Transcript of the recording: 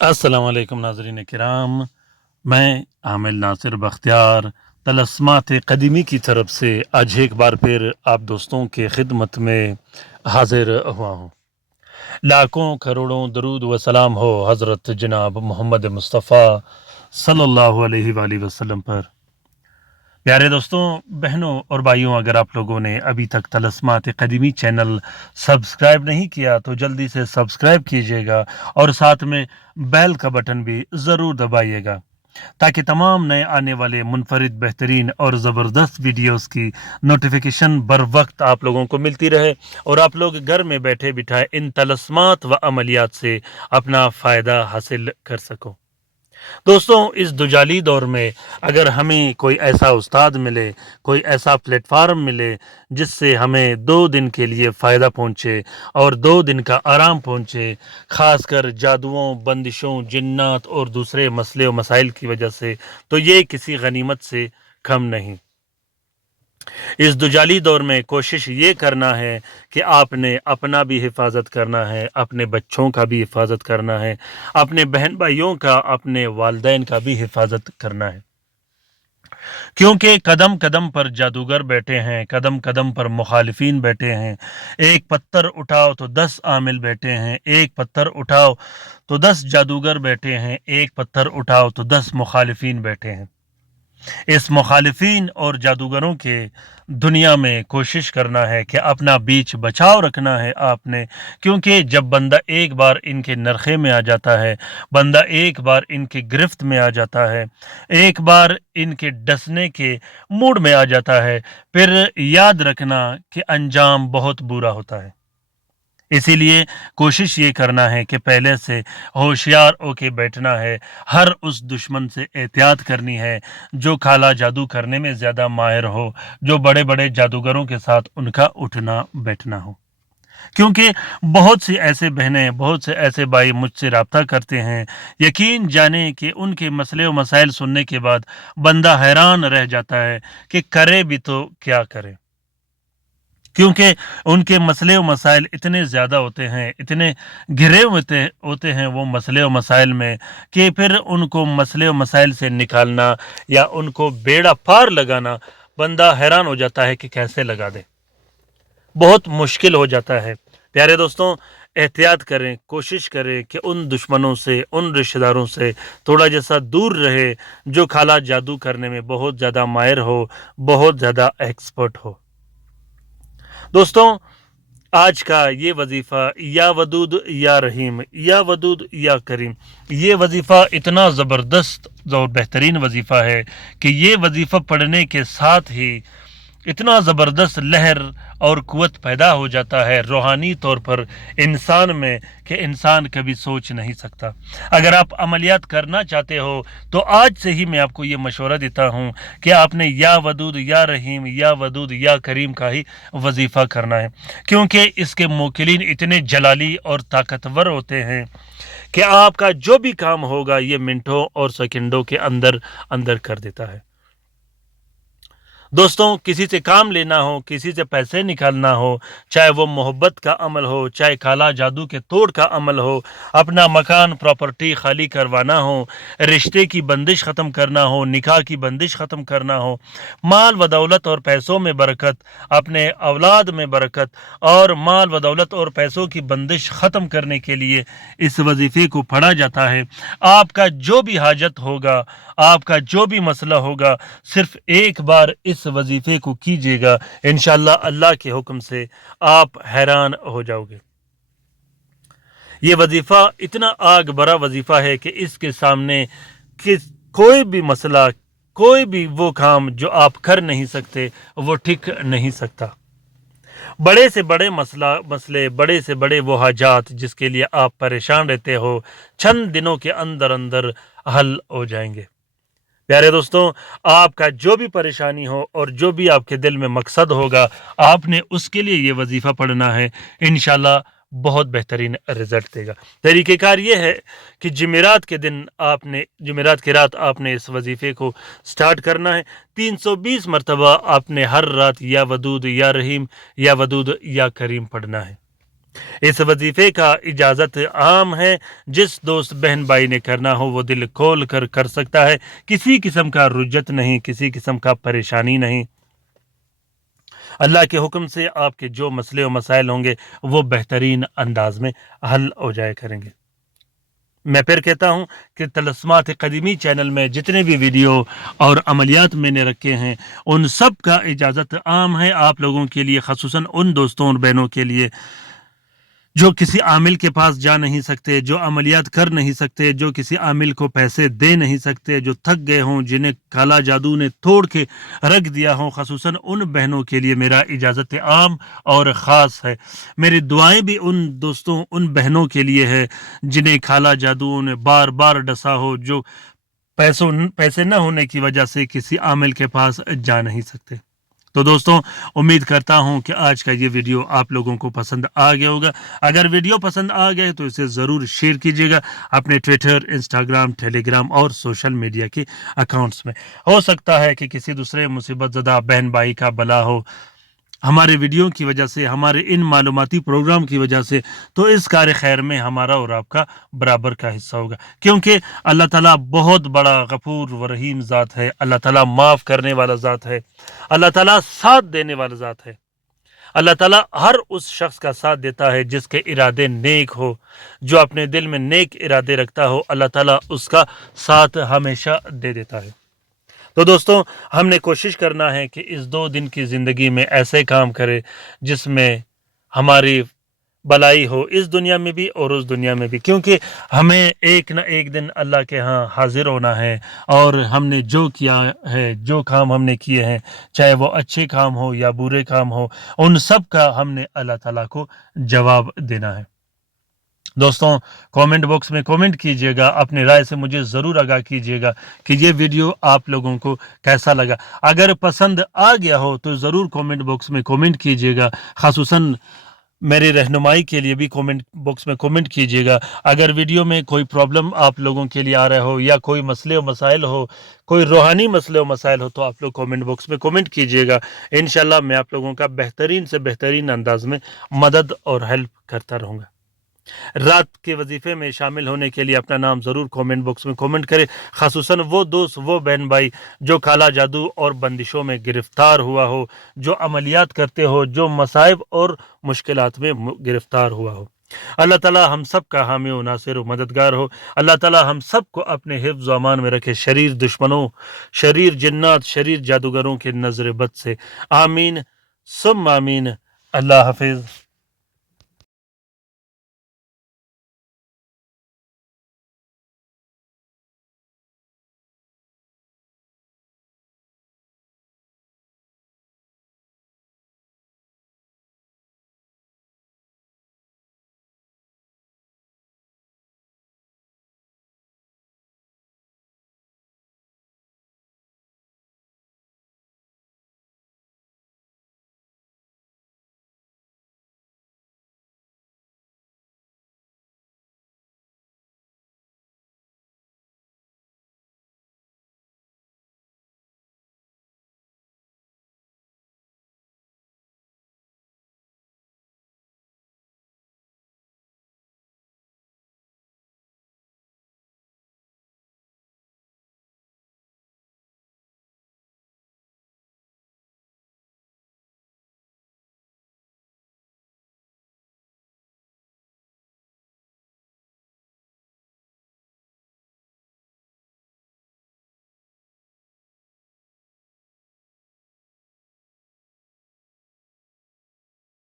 अस्सलाम वालेकुम नाज़रीन किराम, मैं आमिल नासिर बख्तियार तलस्मात क़दीमी की तरफ से आज एक बार फिर आप दोस्तों के खिदमत में हाजिर हुआ हूँ। लाखों करोड़ों दरूद व सलाम हो हज़रत जनाब मोहम्मद मुस्तफ़ा सल्लल्लाहु अलैहि वसल्लम पर। प्यारे दोस्तों, बहनों और भाइयों, अगर आप लोगों ने अभी तक तलस्मात क़दीमी चैनल सब्सक्राइब नहीं किया तो जल्दी से सब्सक्राइब कीजिएगा और साथ में बेल का बटन भी ज़रूर दबाइएगा ताकि तमाम नए आने वाले मुनफरिद बेहतरीन और ज़बरदस्त वीडियोस की नोटिफिकेशन बर वक्त आप लोगों को मिलती रहे और आप लोग घर में बैठे बिठाए इन तलस्मात व अमलियात से अपना फ़ायदा हासिल कर सको। दोस्तों, इस दुजाली दौर में अगर हमें कोई ऐसा उस्ताद मिले, कोई ऐसा प्लेटफार्म मिले जिससे हमें 2 दिन के लिए फ़ायदा पहुँचे और 2 दिन का आराम पहुँचे, ख़ासकर जादुओं, बंदिशों, जिन्नात और दूसरे मसले व मसाइल की वजह से, तो ये किसी गनीमत से कम नहीं। इस दुजाली दौर में कोशिश ये करना है कि आपने अपना भी हिफाजत करना है, अपने बच्चों का भी हिफाजत करना है, अपने बहन भाइयों का, अपने वालिदैन का भी हिफाजत करना है, क्योंकि कदम कदम पर जादूगर बैठे हैं, कदम कदम पर मुखालिफिन बैठे हैं। एक पत्थर उठाओ तो 10 आमिल बैठे हैं, एक पत्थर उठाओ तो 10 जादूगर बैठे हैं, एक पत्थर उठाओ तो 10 मुखालिफिन बैठे हैं। इस मुखालिफिन और जादूगरों के दुनिया में कोशिश करना है कि अपना बीच बचाव रखना है आपने, क्योंकि जब बंदा एक बार इनके नरखे में आ जाता है, बंदा एक बार इनकी गिरफ्त में आ जाता है, एक बार इनके डसने के मूड में आ जाता है, फिर याद रखना कि अंजाम बहुत बुरा होता है। इसीलिए कोशिश ये करना है कि पहले से होशियार होके बैठना है, हर उस दुश्मन से एहतियात करनी है जो काला जादू करने में ज़्यादा माहिर हो, जो बड़े-बड़े जादूगरों के साथ उनका उठना बैठना हो। क्योंकि बहुत सी ऐसे बहनें, बहुत से ऐसे भाई मुझसे राब्ता करते हैं, यकीन जाने कि उनके मसले व मसाइल सुनने के बाद बंदा हैरान रह जाता है कि करे भी तो क्या करे? क्योंकि उनके मसले व मसाइल इतने ज़्यादा होते हैं, इतने घिरे होते होते हैं वो मसले व मसाइल में, कि फिर उनको मसले व मसाइल से निकालना या उनको बेड़ा पार लगाना, बंदा हैरान हो जाता है कि कैसे लगा दे। बहुत मुश्किल हो जाता है। प्यारे दोस्तों, एहतियात करें, कोशिश करें कि उन दुश्मनों से, उन रिश्तेदारों से थोड़ा जैसा दूर रहे जो काला जादू करने में बहुत ज़्यादा माहिर हो, बहुत ज़्यादा एक्सपर्ट हो। दोस्तों, आज का ये वजीफ़ा या वदूद या रहीम, या वदूद या करीम, ये वजीफ़ा इतना ज़बरदस्त और बेहतरीन वजीफ़ा है कि ये वजीफ़ा पढ़ने के साथ ही इतना ज़बरदस्त लहर और क़ुव्वत पैदा हो जाता है रूहानी तौर पर इंसान में कि इंसान कभी सोच नहीं सकता। अगर आप अमलियात करना चाहते हो तो आज से ही मैं आपको ये मशवरा देता हूँ कि आपने या वदूद या रहीम, या वदूद या करीम का ही वजीफ़ा करना है, क्योंकि इसके मोकिलीन इतने जलाली और ताकतवर होते हैं कि आपका जो भी काम होगा ये मिनटों और सेकंडों के अंदर अंदर कर देता है। दोस्तों, किसी से काम लेना हो, किसी से पैसे निकालना हो, चाहे वो मोहब्बत का अमल हो, चाहे काला जादू के तोड़ का अमल हो, अपना मकान प्रॉपर्टी खाली करवाना हो, रिश्ते की बंदिश ख़त्म करना हो, निकाह की बंदिश ख़त्म करना हो, माल व दौलत और पैसों में बरकत, अपने औलाद में बरकत और माल व दौलत और पैसों की बंदिश ख़त्म करने के लिए इस वजीफ़े को पढ़ा जाता है। आपका जो भी हाजत होगा, आपका जो भी मसला होगा, सिर्फ एक बार इस वजीफ़े को कीजिएगा, इंशाअल्लाह अल्लाह के हुक्म से आप हैरान हो जाओगे। ये वजीफ़ा इतना आग भरा वजीफ़ा है कि इसके सामने कि कोई भी मसला, कोई भी वो काम जो आप कर नहीं सकते, वो टिक नहीं सकता। बड़े से बड़े मसले, बड़े से बड़े वो हाजात जिसके लिए आप परेशान रहते हो, चंद दिनों के अंदर अंदर हल हो जाएंगे। प्यारे दोस्तों, आपका जो भी परेशानी हो और जो भी आपके दिल में मकसद होगा, आपने उसके लिए ये वजीफ़ा पढ़ना है, इंशाल्लाह बहुत बेहतरीन रिजल्ट देगा। तरीक़ेकार ये है कि जुमेरात के दिन आपने, जुमेरात की रात आपने इस वजीफ़े को स्टार्ट करना है। 320 मरतबा आपने हर रात या वदूद या रहीम, या वदूद या करीम पढ़ना है। اس وظیفے کا اجازت عام ہے، جس دوست بہن بھائی نے کرنا ہو وہ دل کھول کر کر سکتا ہے، کسی قسم کا رجت نہیں، کسی قسم کا پریشانی نہیں۔ اللہ کے حکم سے آپ کے جو مسئلے و مسائل ہوں گے وہ بہترین انداز میں حل ہو جائے کریں گے۔ میں پھر کہتا ہوں کہ طلسمات قدیمی چینل میں جتنے بھی ویڈیو اور عملیات میں نے رکھے ہیں ان سب کا اجازت عام ہے آپ لوگوں کے لیے، خصوصاً ان دوستوں اور بہنوں کے لیے جو کسی عامل کے پاس جا نہیں سکتے، جو عملیات کر نہیں سکتے، جو کسی عامل کو پیسے دے نہیں سکتے، جو تھک گئے ہوں، جنہیں کالا جادو نے توڑ کے رکھ دیا ہوں، خصوصاً ان بہنوں کے لیے میرا اجازت عام اور خاص ہے۔ میری دعائیں بھی ان دوستوں، ان بہنوں کے لیے ہے جنہیں کالا جادو نے بار بار ڈسا ہو، جو پیسے نہ ہونے کی وجہ سے کسی عامل کے پاس جا نہیں سکتے۔ تو دوستوں، امید کرتا ہوں کہ آج کا یہ ویڈیو آپ لوگوں کو پسند آ گیا ہوگا۔ اگر ویڈیو پسند آ گئے تو اسے ضرور شیئر کیجیے گا اپنے ٹویٹر، انسٹاگرام، ٹیلی گرام اور سوشل میڈیا کے اکاؤنٹس میں۔ ہو سکتا ہے کہ کسی دوسرے مصیبت زدہ بہن بھائی کا بلا ہو ہمارے ویڈیو کی وجہ سے، ہمارے ان معلوماتی پروگرام کی وجہ سے، تو اس کار خیر میں ہمارا اور آپ کا برابر کا حصہ ہوگا، کیونکہ اللہ تعالیٰ بہت بڑا غفور و رحیم ذات ہے، اللہ تعالیٰ معاف کرنے والا ذات ہے، اللہ تعالیٰ ساتھ دینے والا ذات ہے۔ اللہ تعالیٰ ہر اس شخص کا ساتھ دیتا ہے جس کے ارادے نیک ہو، جو اپنے دل میں نیک ارادے رکھتا ہو، اللہ تعالیٰ اس کا ساتھ ہمیشہ دے دیتا ہے۔ تو دوستوں، ہم نے کوشش کرنا ہے کہ اس 2 دن کی زندگی میں ایسے کام کرے جس میں ہماری بلائی ہو، اس دنیا میں بھی اور اس دنیا میں بھی، کیونکہ ہمیں ایک نہ ایک دن اللہ کے ہاں حاضر ہونا ہے، اور ہم نے جو کیا ہے، جو کام ہم نے کیے ہیں، چاہے وہ اچھے کام ہو یا برے کام ہو، ان سب کا ہم نے اللہ تعالیٰ کو جواب دینا ہے۔ دوستوں، کومنٹ باکس میں کومنٹ کیجئے گا، اپنی رائے سے مجھے ضرور آگاہ کیجئے گا کہ یہ ویڈیو آپ لوگوں کو کیسا لگا۔ اگر پسند آ گیا ہو تو ضرور کومنٹ باکس میں کومنٹ کیجئے گا، خصوصاً میری رہنمائی کے لیے بھی کومنٹ باکس میں کومنٹ کیجئے گا۔ اگر ویڈیو میں کوئی پرابلم آپ لوگوں کے لیے آ رہا ہو یا کوئی مسئلے و مسائل ہو، کوئی روحانی مسئلے و مسائل ہو، تو آپ لوگ کومنٹ باکس میں کومنٹ کیجئے گا۔ انشاءاللہ میں آپ لوگوں کا بہترین سے بہترین انداز میں مدد اور ہیلپ کرتا رہوں گا۔ رات کے وظیفے میں شامل ہونے کے لیے اپنا نام ضرور کومنٹ باکس میں کومنٹ کرے، خصوصاً وہ دوست، وہ بہن بھائی جو کالا جادو اور بندشوں میں گرفتار ہوا ہو، جو عملیات کرتے ہو، جو مصائب اور مشکلات میں گرفتار ہوا ہو۔ اللہ تعالیٰ ہم سب کا حامی و ناصر و مددگار ہو۔ اللہ تعالیٰ ہم سب کو اپنے حفظ و امان میں رکھے، شریر دشمنوں، شریر جنات، شریر جادوگروں کے نظر بد سے۔ آمین ثم آمین۔ اللہ حافظ۔